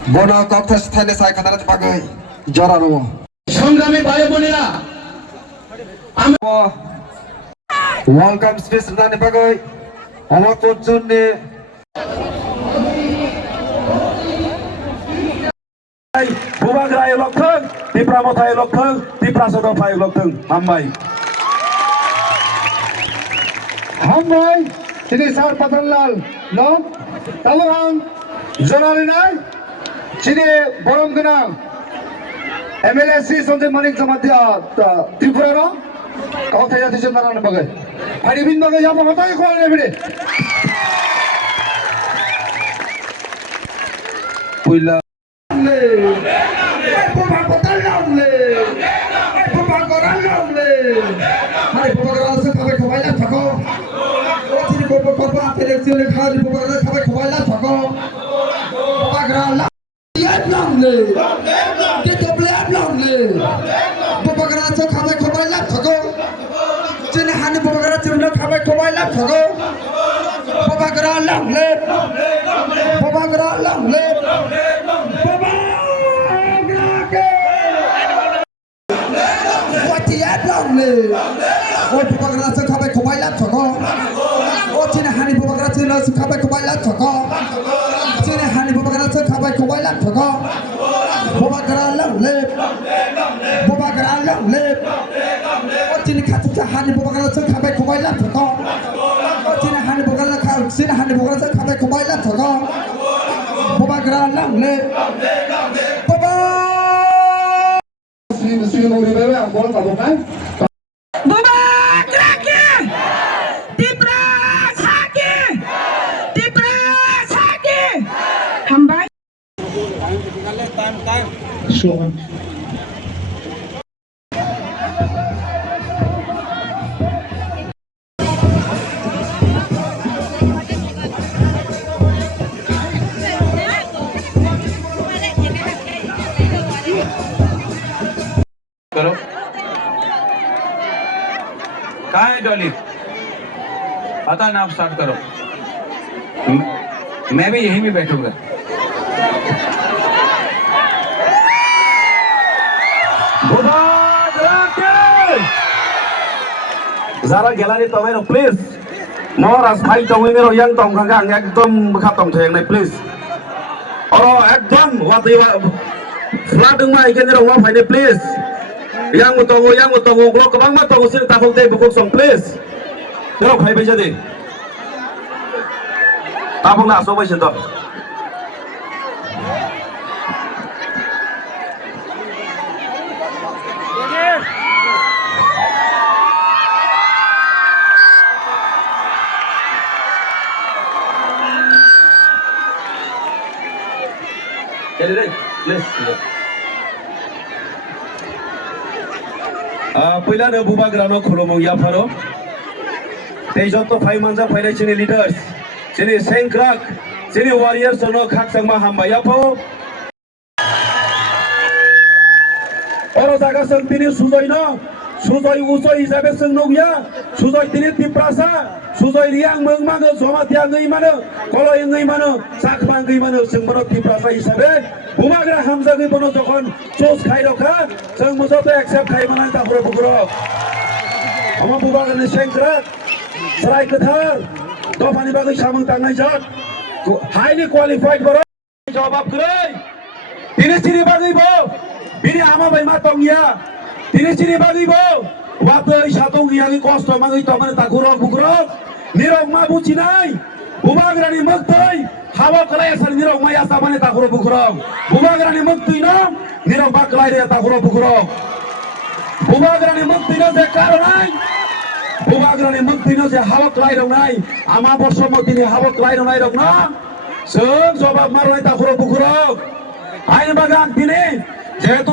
বন কথা স্থানে সাইখানার বাগে জরানো সংগ্রামী ভাই বোনেরা ওয়েলকাম স্পেস দানে বাগে অমতর জন্য বুবাগ্রায় লক্ষং ত্রিপুরা মথায় লক্ষং ত্রিপুরা সদফায় লক্ষং হামবাই তিনি স্যার পাতনলাল নম তালুরাং জনালি নাই চিনি বরম গোনাं এমএলএ শ্রী সঞ্জয় মানিক জমাতিয়া ত্রিপুরার কাউথাই জাতি নারায়ণ বাগে ফাইডি বিন বাগে যাবো হতাই কোয়ালে ভিড়ে পুইলা करो कहाँ है डॉली पता नाम स्टार्ट करो मैं भी यहीं में बैठूंगा যারা গ্যালারি তবে প্লিজ মহারাজ ভাই তবে মেরো ইয়াং তম খাঙ্গা একদম খাতম থাকনাই প্লিজ অর একদম ওয়াতি ফ্লাডিং মা ইকেন রং মা ফাইনে please yang mo tongo kabang ma tongo sin ta khol te bukok song please pero khai bai jadi ta bong na so bai sin to please पहिलानो बुबाग्रानो खुलुमो याफारो तेजतो फाइमानजा फाइनाय चिनि leaders चिनि सेंक्राक चिनि warriors no खाकसंमा हामबा याफो अरो जागा सं तिनि सुजयनो सुजय उसय हिसाबे सोंनोया सुजय तिनि तिप्रासा सुजय रियां मंगमागो जमातिया गई मानो कलय गई मानो साखमा गई मानो जोंबनो तिप्रासा हिसाबे बुबाग्रा हामजा गई बनो जखन चोस खाइ रखा जों मोजाते एक्सेप्ट खाइ माना ताफरो बुग्रो अमा बुबाग्रानि सेंक्रा सराय गोथार दफानि बागै सामं तांनाय जत हाइली क्वालिफाइड बरो जवाब गरै तिनि सिरि बागै बो बिनि आमा बाय मा तंगिया तिनि सिरि बागै बो वातै सातों गियागै कष्ट मागै तमाने ताखुरो बुग्रो निरग मा बुचिनाय बुबाग्रानि मगतै हावा कलाय सल निरग मा यासा माने ताखुरो बुग्रो बुबाग्रानि मगतै न निरग बा कलाय रे ताखुरो बुग्रो बुबाग्रानि मगतै न जे कारनाय बुबाग्रानि मगतै न जे हावा कलाय रंनाय आमा बर्ष मगतैनि हावा कलाय रंनाय रंना जों जवाब मारनाय ताखुरो बुग्रो आइन बागान दिने जेहेतु